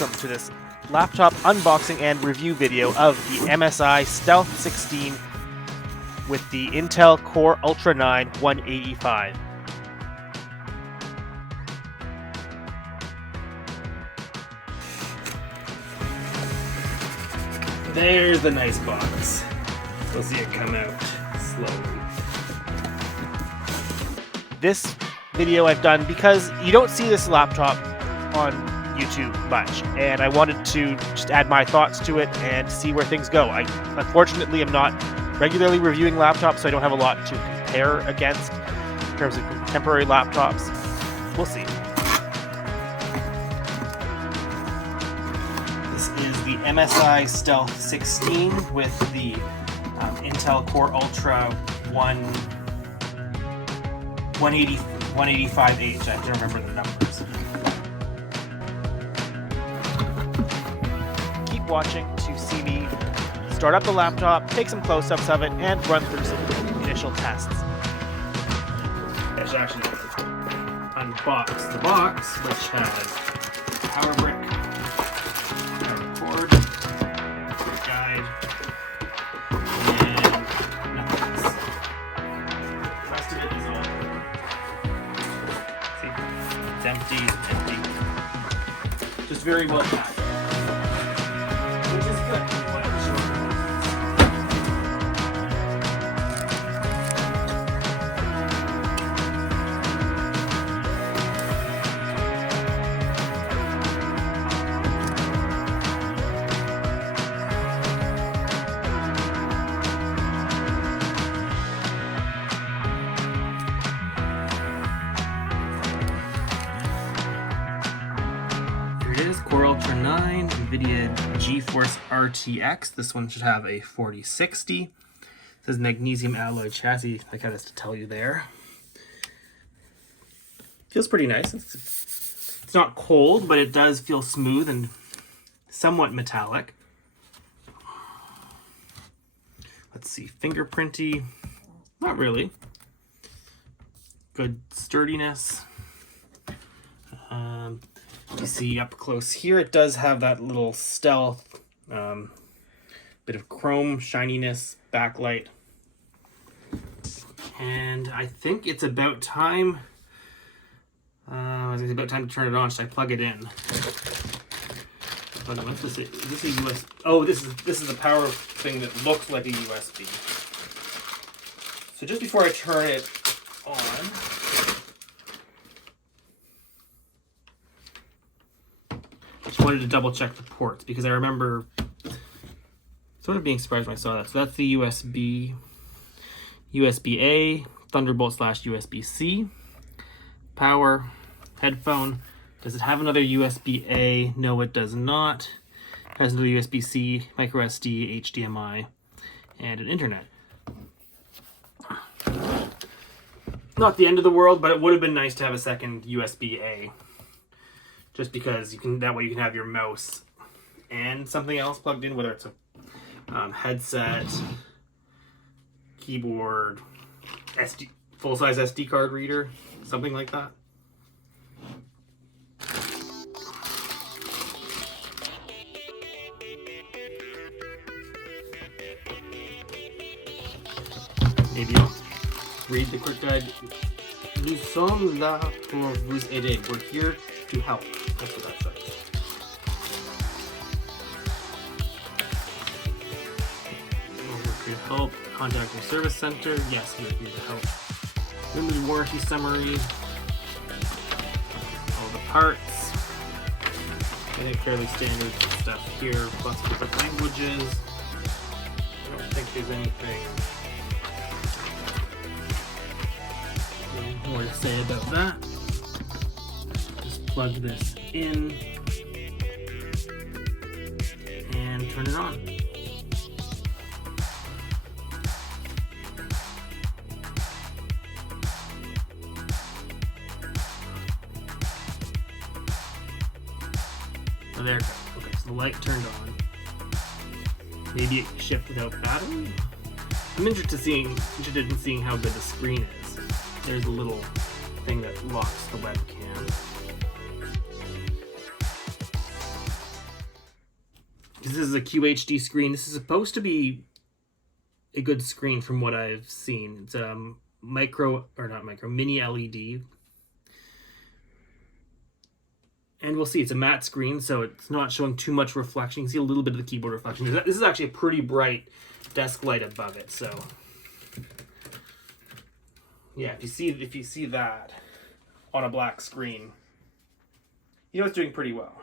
welcome to this laptop unboxing and review video of the MSI Stealth 16 with the Intel Core Ultra 9 185. There's the nice box. You'll see it come out slowly. This video I've done because you don't see this laptop on YouTube much, and I wanted to just add my thoughts to it and see where things go. I unfortunately am not regularly reviewing laptops, so I don't have a lot to compare against in terms of contemporary laptops. We'll see. This is the MSI Stealth 16 with the Intel Core Ultra 185H. I have to remember the numbers. Keep watching to see me start up the laptop, take some close-ups of it, and run through some initial tests. I should actually unbox the box, which has power brick, power cord, guide, and nothing else. The rest of it is all, see, it's empty. Just very well packed, which is good. Here it is, Core Ultra 9, Nvidia GeForce RTX. This one should have a 4060. It says magnesium alloy chassis, like how it has to tell you there. Feels pretty nice. It's not cold, but it does feel smooth and somewhat metallic. Let's see, fingerprinty, not really. Good sturdiness. You see up close here, it does have that little stealth, bit of chrome shininess, backlight. And I think it's about time, it's about time to turn it on. Should I plug it in? What's this? Is this a USB? Oh, this is a power thing that looks like a USB. So just before I turn it on, just wanted to double check the ports because I remember sort of being surprised when I saw that. So that's the USB-A, Thunderbolt / USB-C, power, headphone. Does it have another USB-A? No, it does not. It has another USB-C, micro SD, HDMI, and an internet. Not the end of the world, but it would have been nice to have a second USB-A. Just because that way you can have your mouse and something else plugged in, whether it's a headset, keyboard, full-size SD card reader, something like that. Maybe I'll read the quick guide. Nous sommes là pour vous aider. We're here to help. That's what that says. We're here to help. Contact your service center. Yes, we're here to help. Limited warranty summary. All the parts. I think fairly standard stuff here. Plus different languages. I don't think there's anything more to say about that. Just plug this in and turn it on. Oh, there it goes. Okay, so the light turned on. Maybe it shipped without battery? I'm interested in seeing how good the screen is. There's a little thing that locks the webcam. This is a QHD screen. This is supposed to be a good screen from what I've seen. It's mini LED. And we'll see, it's a matte screen, so it's not showing too much reflection. You can see a little bit of the keyboard reflection. This is actually a pretty bright desk light above it, so yeah, if you see that on a black screen, you know it's doing pretty well.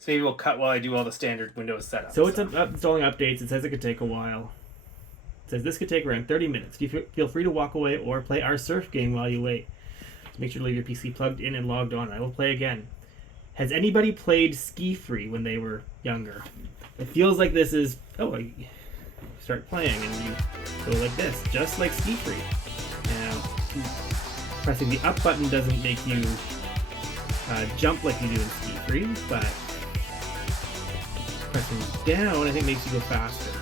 So maybe we'll cut while I do all the standard Windows setup. So it's installing updates. It says it could take a while. It says this could take around 30 minutes. Feel free to walk away or play our surf game while you wait. Make sure to leave your PC plugged in and logged on. I will play again. Has anybody played Ski Free when they were younger? It feels like this is... Oh, you start playing and you go like this, just like Ski Free. Now, pressing the up button doesn't make you jump like you do in Ski Free, but pressing down, I think, makes you go faster.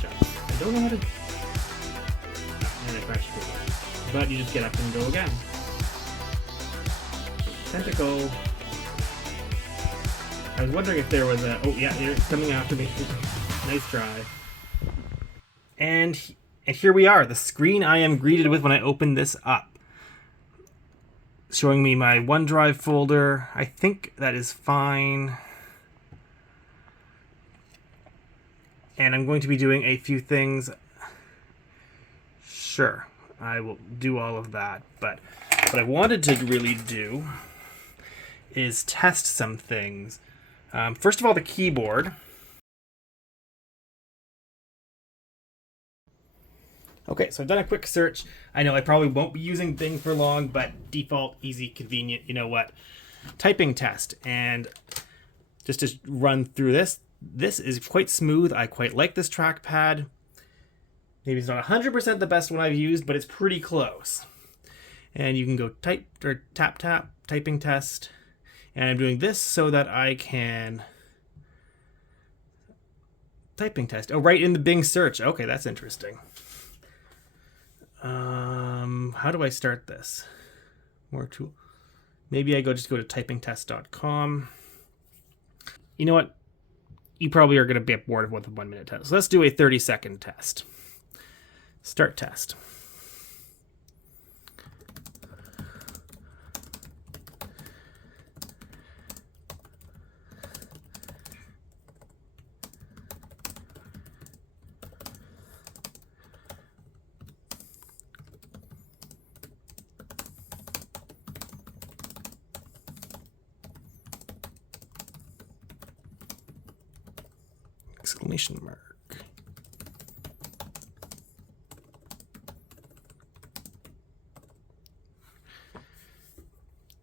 Jump. I don't know how to... Oh, and I crashed through. But you just get up and go again. Tentacle. I was wondering if there was a... Oh, yeah, it's coming after me. Nice try. And here we are. The screen I am greeted with when I open this up. Showing me my OneDrive folder. I think that is fine. And I'm going to be doing a few things. Sure. I will do all of that, but what I wanted to really do is test some things. First of all, the keyboard. Okay, so I've done a quick search. I know I probably won't be using Bing for long, but default, easy, convenient, you know what? Typing test. And just to run through this is quite smooth. I quite like this trackpad. Maybe it's not 100% the best one I've used, but it's pretty close. And you can go type or tap, typing test. And I'm doing this so that I can typing test. Oh, right in the Bing search. Okay, that's interesting. How do I start this? More tool. Maybe I just go to typingtest.com. You know what? You probably are going to be bored with a 1 minute test. So let's do a 30-second test. Start test. Exclamation mark.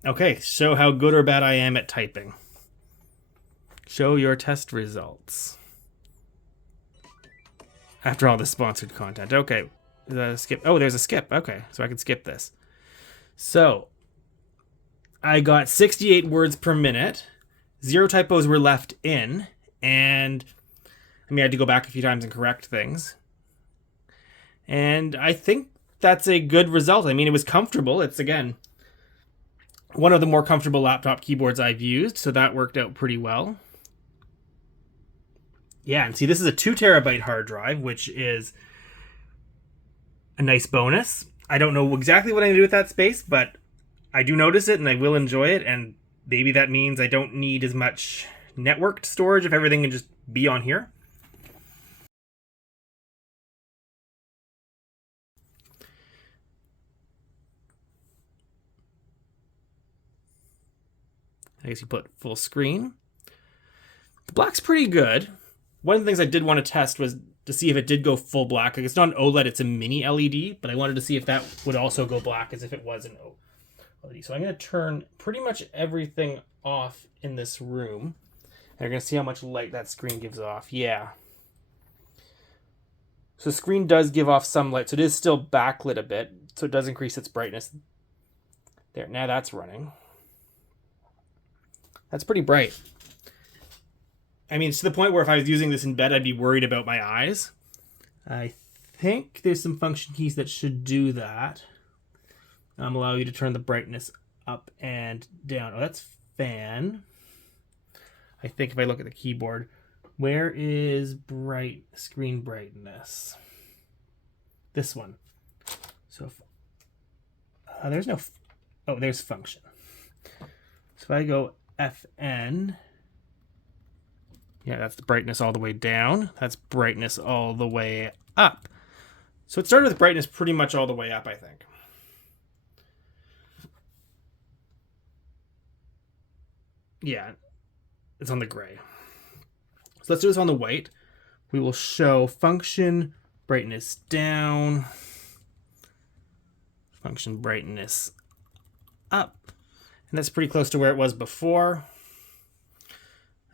Okay, show how good or bad I am at typing. Show your test results. After all this sponsored content. Okay, is that a skip? Oh, there's a skip. Okay, so I can skip this. So, I got 68 words per minute. 0 typos were left in. And, I mean, I had to go back a few times and correct things. And I think that's a good result. I mean, it was comfortable. It's, again, one of the more comfortable laptop keyboards I've used, so that worked out pretty well. Yeah, and see, this is a 2 terabyte hard drive, which is a nice bonus. I don't know exactly what I'm going to do with that space, but I do notice it and I will enjoy it, and maybe that means I don't need as much networked storage if everything can just be on here. I guess you put full screen. The black's pretty good. One of the things I did want to test was to see if it did go full black. Like, it's not an OLED, it's a mini LED, but I wanted to see if that would also go black as if it was an OLED. So I'm going to turn pretty much everything off in this room. And you're going to see how much light that screen gives off. Yeah. So the screen does give off some light, so it is still backlit a bit, so it does increase its brightness. There, now that's running. That's pretty bright. I mean, it's to the point where if I was using this in bed, I'd be worried about my eyes. I think there's some function keys that should do that. Allow you to turn the brightness up and down. Oh, that's fan. I think if I look at the keyboard, where is screen brightness? This one. So if, there's no, oh, there's function. So if I go FN, yeah, that's the brightness all the way down. That's brightness all the way up. So it started with brightness pretty much all the way up, I think. Yeah, it's on the gray. So let's do this on the white. We will show function brightness down, function brightness up. And that's pretty close to where it was before.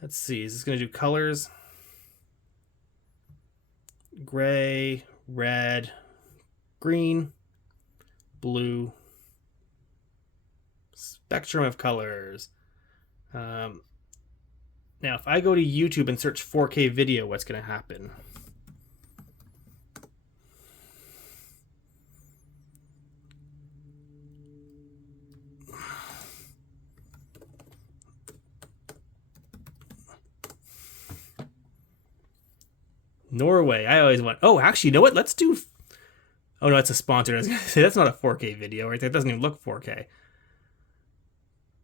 Let's see, is this going to do colors? Gray, red, green, blue, spectrum of colors. Now, if I go to YouTube and search 4K video, what's going to happen? Norway. I always want. Oh, actually, you know what? Let's do. Oh no, it's a sponsored. I was gonna say that's not a 4K video right there. It doesn't even look 4K.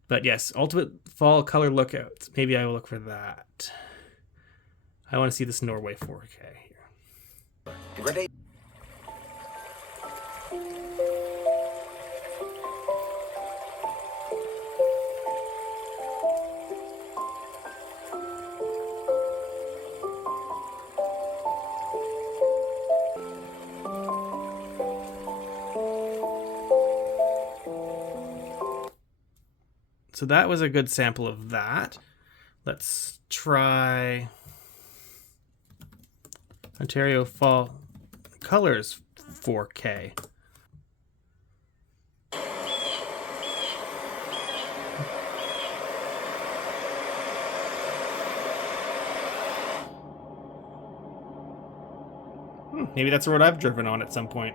But yes, ultimate fall color lookouts. Maybe I will look for that. I want to see this Norway 4K here. Ready? So that was a good sample of that. Let's try Ontario Fall Colors 4K. Maybe that's the road I've driven on at some point.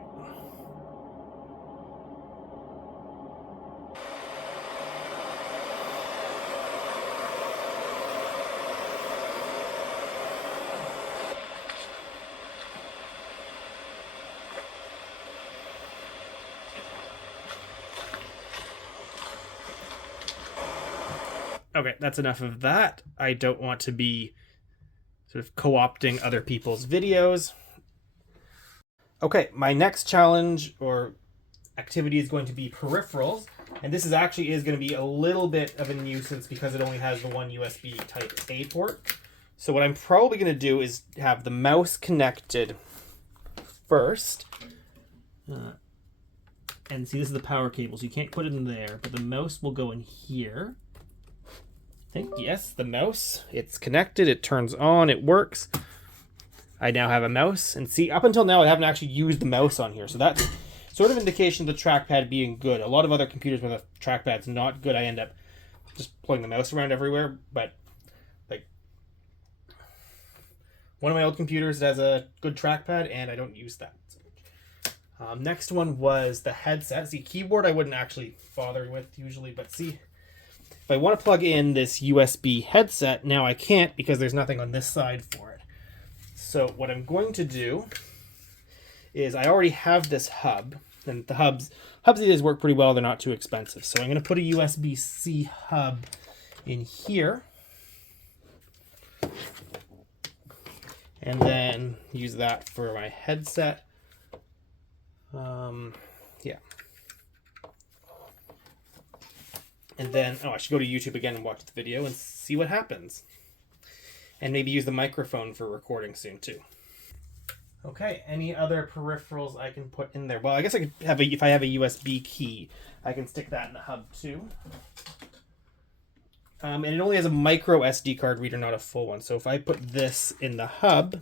Okay, that's enough of that. I don't want to be sort of co-opting other people's videos. Okay, my next challenge or activity is going to be peripherals. And this is actually going to be a little bit of a nuisance because it only has the one USB type A port. So what I'm probably going to do is have the mouse connected first. And see, this is the power cable, so you can't put it in there, but the mouse will go in here. I think, yes, the mouse, it's connected, it turns on, it works. I now have a mouse, and see, up until now I haven't actually used the mouse on here, so that's sort of indication of the trackpad being good. A lot of other computers where the trackpad's not good, I end up just pulling the mouse around everywhere, but like one of my old computers has a good trackpad, and I don't use that. Next one was the headset. See, keyboard I wouldn't actually bother with usually, but see, if I want to plug in this USB headset, now I can't because there's nothing on this side for it. So what I'm going to do is I already have this hub, and the hubs these days work pretty well. They're not too expensive. So I'm going to put a USB-C hub in here, and then use that for my headset. Yeah. And then, I should go to YouTube again and watch the video and see what happens. And maybe use the microphone for recording soon too. Okay, any other peripherals I can put in there? Well, I guess I could have if I have a USB key, I can stick that in the hub too. And it only has a micro SD card reader, not a full one. So if I put this in the hub,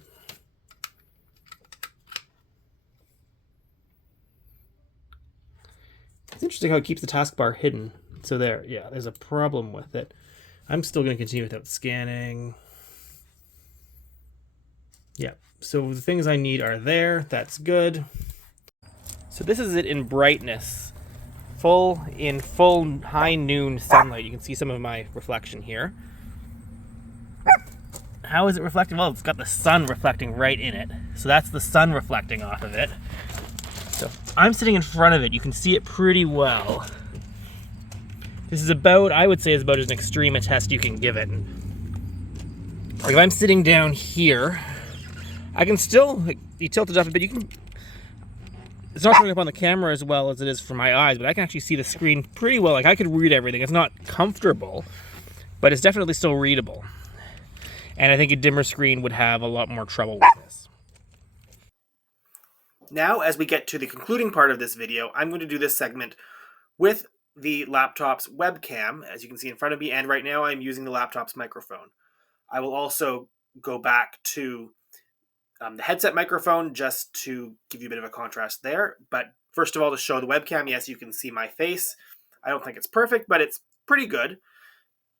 it's interesting how it keeps the taskbar hidden. So there, yeah, there's a problem with it. I'm still going to continue without scanning. Yeah, so the things I need are there. That's good. So this is it in brightness. In full high noon sunlight. You can see some of my reflection here. how is it reflecting? Well, it's got the sun reflecting right in it. So that's the sun reflecting off of it. So I'm sitting in front of it. You can see it pretty well. This is about, I would say, is about as extreme a test you can give it. Like if I'm sitting down here, I can still be tilted up a bit. You can. It's not showing up on the camera as well as it is for my eyes, but I can actually see the screen pretty well. Like I could read everything. It's not comfortable, but it's definitely still readable. And I think a dimmer screen would have a lot more trouble with this. Now, as we get to the concluding part of this video, I'm going to do this segment with the laptop's webcam, as you can see in front of me, and right now I'm using the laptop's microphone. I will also go back to the headset microphone just to give you a bit of a contrast there. But first of all, to show the webcam, yes, you can see my face. I don't think it's perfect, but it's pretty good.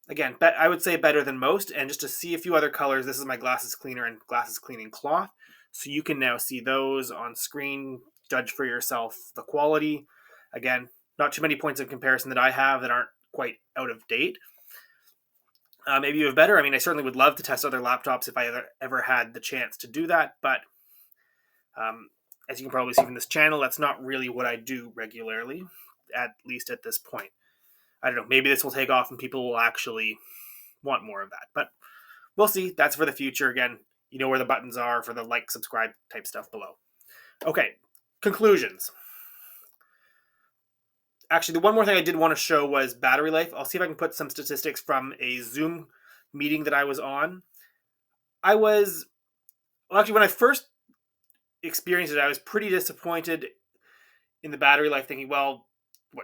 Again, I would say better than most. And just to see a few other colors, this is my glasses cleaner and glasses cleaning cloth. So you can now see those on screen, judge for yourself the quality. Again, not too many points of comparison that I have that aren't quite out of date. Maybe you have better. I mean, I certainly would love to test other laptops if I ever had the chance to do that. But as you can probably see from this channel, that's not really what I do regularly, at least at this point. I don't know. Maybe this will take off and people will actually want more of that. But we'll see. That's for the future. Again, you know where the buttons are for the like, subscribe type stuff below. Okay, conclusions. Actually, the one more thing I did want to show was battery life. I'll see if I can put some statistics from a Zoom meeting that I was on. Actually, when I first experienced it, I was pretty disappointed in the battery life, thinking, well,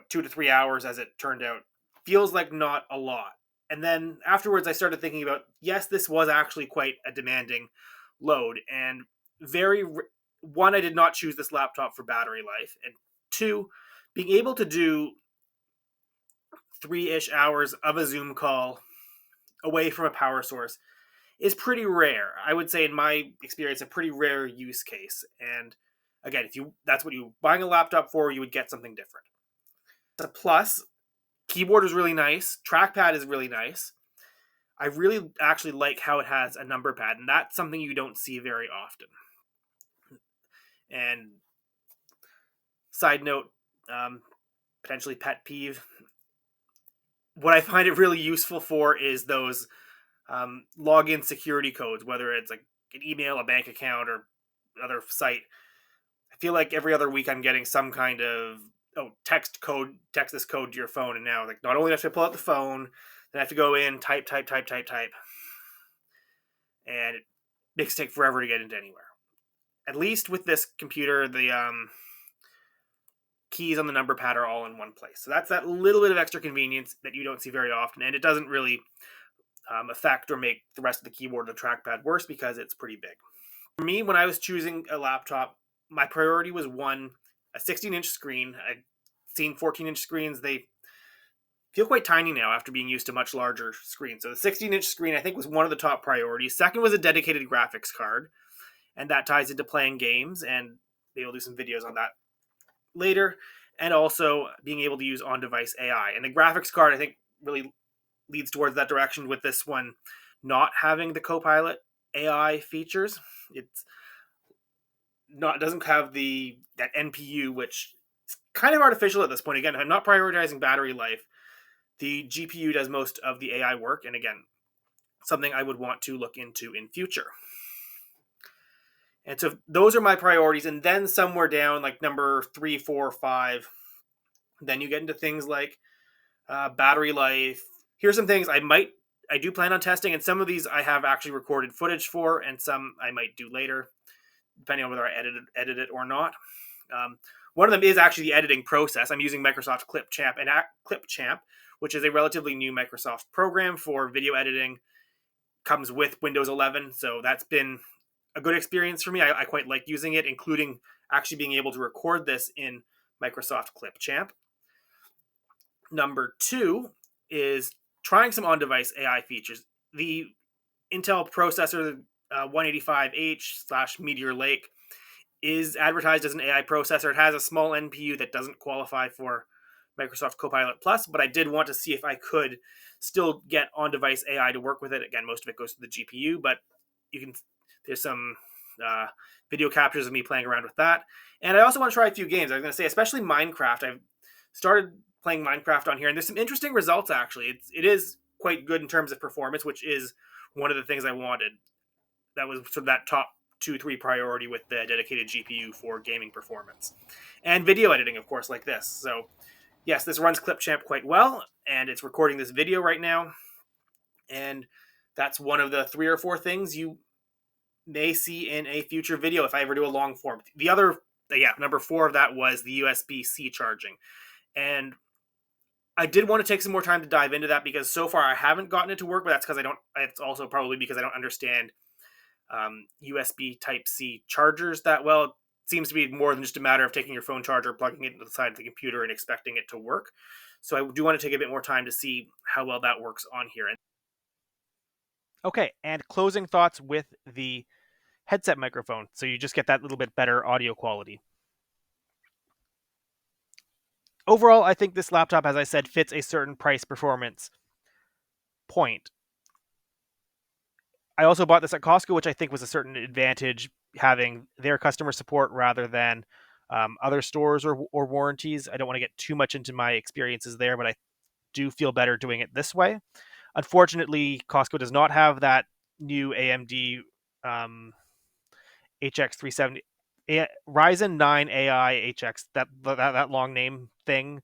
2 to 3 hours as it turned out. Feels like not a lot. And then afterwards, I started thinking about, yes, this was actually quite a demanding load. And one, I did not choose this laptop for battery life. And two, being able to do 3-ish hours of a Zoom call away from a power source is pretty rare. I would say in my experience, a pretty rare use case. And again, that's what you're buying a laptop for, you would get something different. The plus, keyboard is really nice. Trackpad is really nice. I really actually like how it has a number pad, and that's something you don't see very often. And side note, potentially pet peeve, what I find it really useful for is those login security codes, whether it's like an email, a bank account, or other site. I feel like every other week I'm getting some kind of text this code to your phone, and now like not only do I have to pull out the phone, then I have to go in, type, and it makes it take forever to get into anywhere. At least with this computer, the keys on the number pad are all in one place. So that's that little bit of extra convenience that you don't see very often, and it doesn't really affect or make the rest of the keyboard or the trackpad worse because it's pretty big. For me, when I was choosing a laptop, my priority was one, a 16-inch screen. I'd seen 14-inch screens. They feel quite tiny now after being used to much larger screens. So the 16-inch screen, I think, was one of the top priorities. Second was a dedicated graphics card, and that ties into playing games, and maybe I'll do some videos on that later, and also being able to use on-device AI. And the graphics card, I think, really leads towards that direction with this one not having the Copilot AI features. Doesn't have that NPU, which is kind of artificial at this point. Again, if I'm not prioritizing battery life, the GPU does most of the AI work, and again, something I would want to look into in future. And so those are my priorities, and then somewhere down, like number 3, 4, 5, then you get into things like battery life. Here's some things I do plan on testing, and some of these I have actually recorded footage for, and some I might do later, depending on whether I edit it or not. One of them is actually the editing process. I'm using Microsoft Clipchamp, which is a relatively new Microsoft program for video editing. Comes with Windows 11, so that's been a good experience for me. I quite like using it, including actually being able to record this in Microsoft Clipchamp. Number 2 is trying some on-device AI features. The Intel processor 185H/Meteor Lake is advertised as an AI processor. It has a small NPU that doesn't qualify for Microsoft Copilot Plus, but I did want to see if I could still get on-device AI to work with it. Again, most of it goes to the GPU, but there's some video captures of me playing around with that. And I also want to try a few games. I was going to say, especially Minecraft. I've started playing Minecraft on here, and there's some interesting results, actually. It is quite good in terms of performance, which is one of the things I wanted. That was sort of that top 2-3 priority with the dedicated GPU for gaming performance. And video editing, of course, like this. So, yes, this runs Clipchamp quite well, and it's recording this video right now. And that's one of the 3 or 4 things you may see in a future video if I ever do a long form. The other, number 4 of that was the USB-C charging. And I did want to take some more time to dive into that because so far I haven't gotten it to work, but that's because it's also probably because I don't understand USB Type-C chargers that well. It seems to be more than just a matter of taking your phone charger, plugging it into the side of the computer and expecting it to work. So I do want to take a bit more time to see how well that works on here. Okay, and closing thoughts with the headset microphone. So you just get that little bit better audio quality. Overall, I think this laptop, as I said, fits a certain price performance point. I also bought this at Costco, which I think was a certain advantage, having their customer support rather than other stores or warranties. I don't want to get too much into my experiences there, but I do feel better doing it this way. Unfortunately, Costco does not have that new AMD HX370 Ryzen 9 AI HX, that long name thing,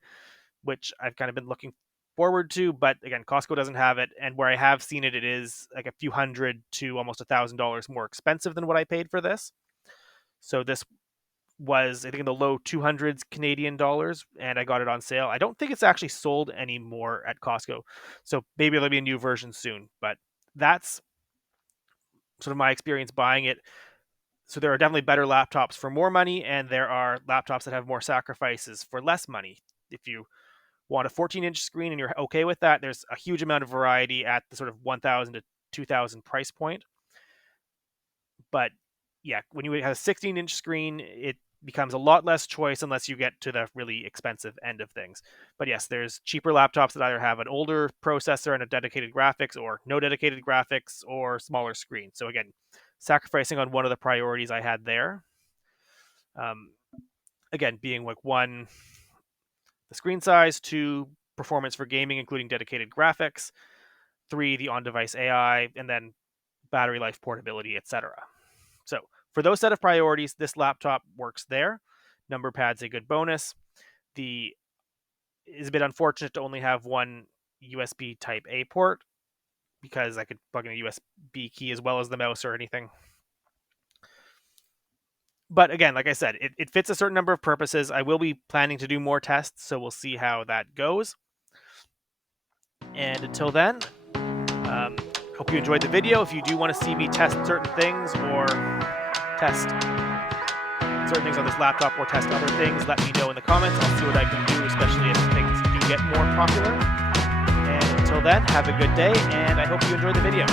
which I've kind of been looking forward to, but again, Costco doesn't have it, and where I have seen it, it is like a few $100 to almost $1,000 more expensive than what I paid for this. So this was, I think, in the low 200s Canadian dollars, and I got it on sale. I don't think it's actually sold anymore at Costco, so maybe there'll be a new version soon, but that's sort of my experience buying it. So there are definitely better laptops for more money, and there are laptops that have more sacrifices for less money. If you want a 14-inch screen and you're okay with that, there's a huge amount of variety at the sort of $1,000 to $2,000 price point. But yeah, when you have a 16-inch screen, it becomes a lot less choice unless you get to the really expensive end of things. But yes, there's cheaper laptops that either have an older processor and a dedicated graphics, or no dedicated graphics, or smaller screen. So again, sacrificing on one of the priorities I had there. Again, being like 1, the screen size, 2, performance for gaming, including dedicated graphics, 3, the on-device AI, and then battery life, portability, etc. So for those set of priorities, this laptop works there. Number pad's a good bonus. It is a bit unfortunate to only have one USB Type A port, because I could plug in a USB key as well as the mouse or anything. But again, like I said, it fits a certain number of purposes. I will be planning to do more tests, so we'll see how that goes. And until then, hope you enjoyed the video. If you do want to see me test certain things or test certain things on this laptop or test other things, let me know in the comments. I'll see what I can do, especially if things do get more popular. And until then, have a good day, and I hope you enjoyed the video.